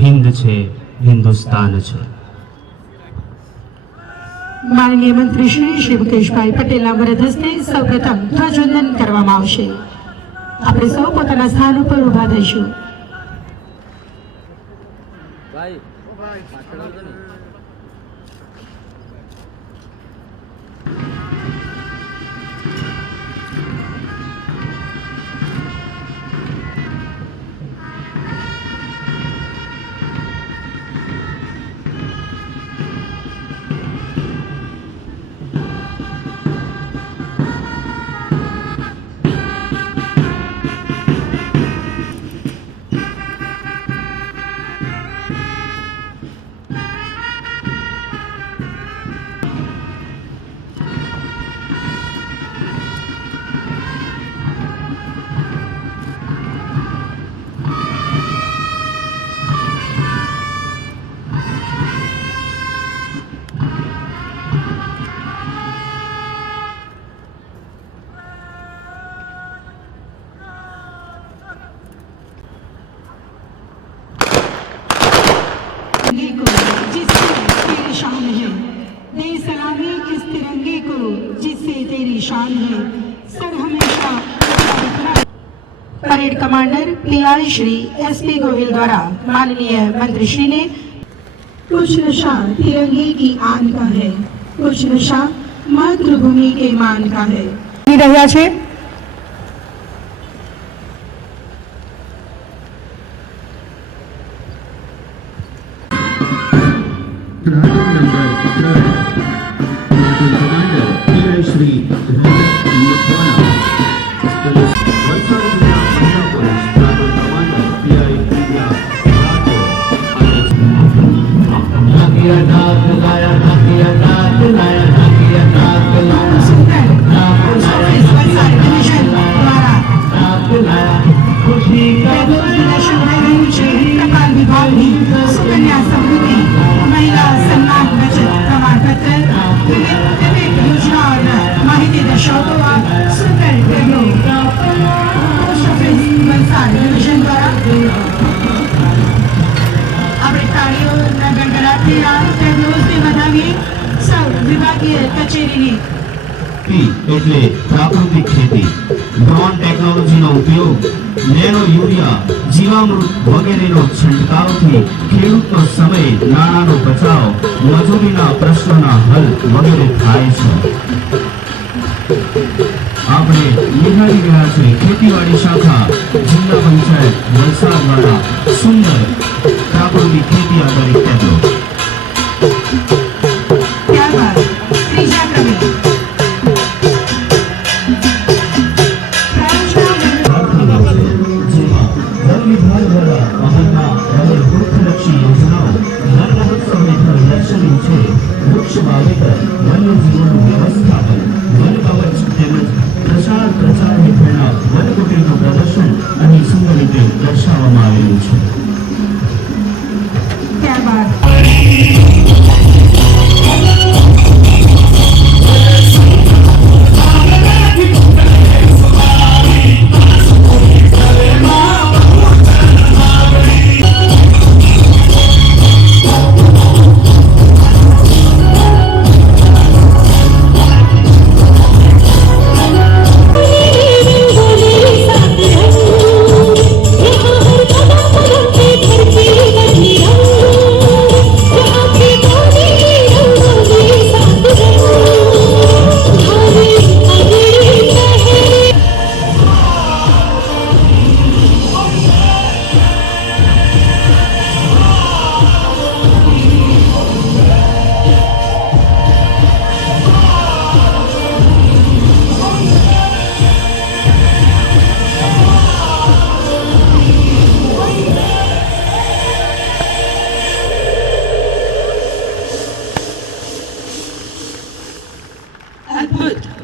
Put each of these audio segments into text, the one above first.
હિન્દ છે, હિન્દુસ્તાન છે. માનનીય મંત્રી શ્રી મુકેશભાઈ પટેલના વરદ હસ્તે સૌપ્રથમ ધ્વજવંદન કરવામાં આવશે. આપણે સૌ પોતાના સ્થાન ઉપર ઊભા થઈશું. Parade commander pi Shri SP Govil द्वारा माननीय मंत्री श्री ने कुछ नशा तिरंगे की आन का है, कुछ नशा मातृभूमि के मान का है. રહ્યા છે એટલે પ્રાકૃતિક ખેતી, ડ્રોન ટેકનોલોજીનો ઉપયોગ, નેનો યુરિયા, જીવામૃત વગેરેનો છંટકાવથી ખેડૂતનો સમય, નાણાંનો બચાવ, મજૂરીના પ્રશ્નોના હલ વગેરે થાય છે. આપણે નિહાળી રહ્યા છે ખેતીવાડી શાખા જિલ્લા પંચાયત વલસાડ દ્વારા સુંદર પ્રાકૃતિક ખેતી આધારિત ટેબ્લો.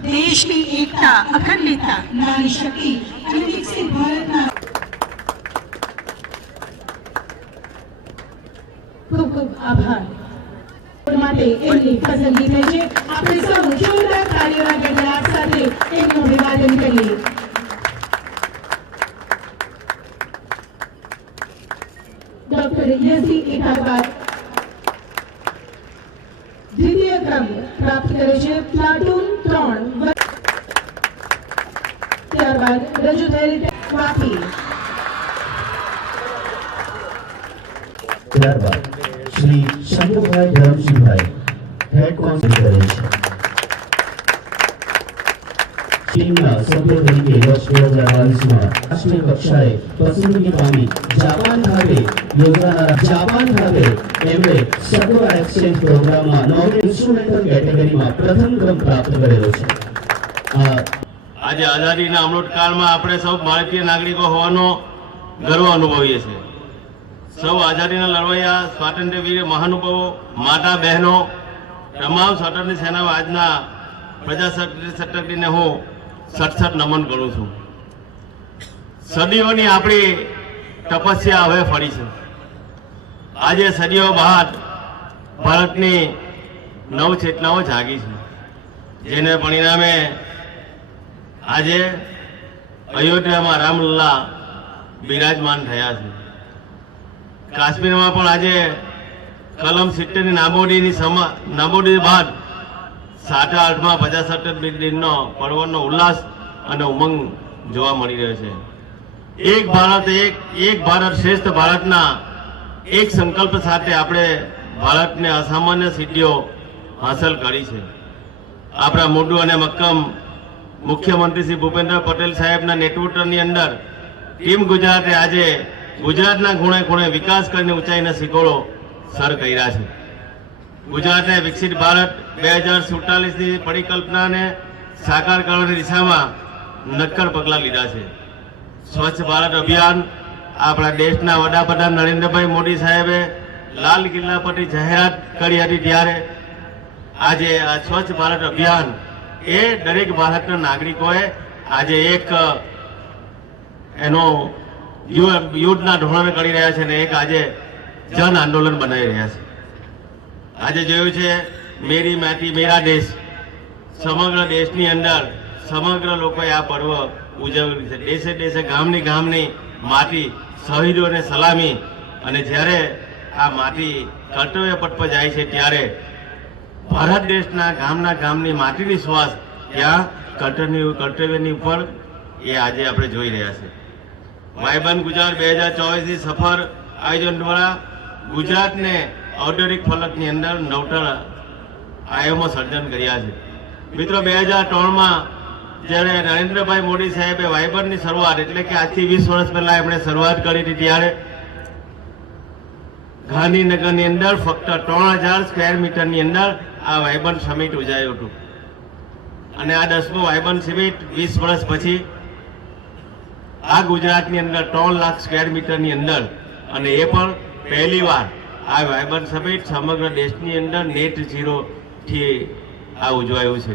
દેશની એકતા, અખંડિતતા, નારી શક્તિ અને વિકસિત ભારતના ખૂબ ખૂબ આભાર માટે એમની પસંદગી થઈ છે. આપણે સૌ જોરદાર તાળીઓના ગણગડાટ સાથે એમનું અભિવાદન કરીએ. ડોક્ટર અને એસી એકાદ દ્વિતીય ક્રમ પ્રાપ્ત કરે છે પ્લાટૂન 3 ત્યારબાદ રજૂ થયેલી વાપી ત્યારબાદ શ્રી શંકરભાઈ ધરમસિંહભાઈ હેડ કોન્સ્ટેબલ કરે છે. ટીમના સભ્ય તરીકે વર્ષ 2022માં રાષ્ટ્રીય કક્ષાએ પસંદગી પામી જાપાન ખાતે એમણે સગવડ એક્સચેન્જ પ્રોગ્રામમાં નોન ઇન્સ્ટ્રુમેન્ટલ કેટેગરીમાં પ્રથમ ક્રમ પ્રાપ્ત કરેલો છે. આજે આઝાદીના અમૃતકાળમાં આપણે સૌ ભારતીય નાગરિકો હોવાનો ગર્વ અનુભવીએ છીએ. સૌ આઝાદીના લડવૈયા સ્વાતંત્ર્યવીર મહાનુભાવો, માતા બહેનો, તમામ સ્વાતંત્ર્ય સેનાઓ આજના પ્રજાસત્તાક દિને હું સટસટ નમન કરું છું. સદીઓની આપણી તપસ્યા હવે ફળી છે. આજે સદીઓ બાદ ભારતની નવ ચેતનાઓ જાગી છે, જેને પરિણામે આજે અયોધ્યામાં રામલલ્લા બિરાજમાન થયા છે. કાશ્મીરમાં પણ આજે કલમ 70ની નાબૂદી બાદ 8/8માં પ્રજાસત્તાક દિનનો પર્વનો ઉલ્લાસ અને ઉમંગ જોવા મળી રહ્યો છે. એક ભારત શ્રેષ્ઠ ભારતના એક સંકલ્પ સાથે આપણે ભારતને અસામાન્ય સિદ્ધિઓ હાંસલ કરી છે. આપણા મોટું અને મક્કમ મુખ્યમંત્રી શ્રી ભૂપેન્દ્ર પટેલ સાહેબના નેતૃત્વની અંદર ટીમ ગુજરાતે આજે ગુજરાતના ખૂણે ખૂણે વિકાસ કરીને ઊંચાઈના શિખરો સર કર્યા છે. ગુજરાતે વિકસિત ભારત 2047ની પરિકલ્પનાને સાકાર કરવાની દિશામાં નક્કર પગલાં લીધા છે. સ્વચ્છ ભારત અભિયાન આપણા દેશના વડાપ્રધાન નરેન્દ્રભાઈ મોદી સાહેબે લાલ કિલ્લા પરથી જાહેરાત કરી હતી, ત્યારે આજે આ સ્વચ્છ ભારત અભિયાન એ દરેક ભારતના નાગરિકોએ આજે એક એનો યુદ્ધના ધોરણે કરી રહ્યા છે અને એક આજે જન આંદોલન બનાવી રહ્યા છે. આજે જોયું છે મેરી માટી મેરા દેશ, સમગ્ર દેશની અંદર સમગ્ર લોકોએ આ પર્વ ઉજવ્યું છે. દેશે દેશે ગામની માટી શહીદોને સલામી, અને જ્યારે આ માટી કર્તવ્ય પથ પર જાય છે ત્યારે ભારત દેશના ગામની માટીની શ્વાસ ત્યાં કર્તવ્યની ઉપર એ આજે આપણે જોઈ રહ્યા છે. વાયબ્રન્ટ ગુજરાત 2024ની સફળ આયોજન દ્વારા ગુજરાતને ઔદ્યોગિક ફલકની અંદર નવતર આયામો સર્જન કર્યા છે. મિત્રો, 2003માં જ્યારે નરેન્દ્રભાઈ મોદી સાહેબે વાયબ્રન્ટની શરૂઆત, એટલે કે આજથી 20 વર્ષ પહેલા એમણે શરૂઆત કરી હતી, ત્યારે ગાંધીનગરની અંદર ફક્ત 3000 સ્ક્વેર મીટરની અંદર આ વાયબ્રન્ટ સમિટ યોજાયું હતું. અને આ 10મું વાયબ્રન્ટ સમિટ 20 વર્ષ પછી આ ગુજરાતની અંદર 3 લાખ સ્ક્વેર મીટરની અંદર, અને એ પણ પહેલીવાર આ વાયબ્રન્ટ સમિટ સમગ્ર દેશની અંદર નેટ ઝીરોથી આ ઉજવાયું છે.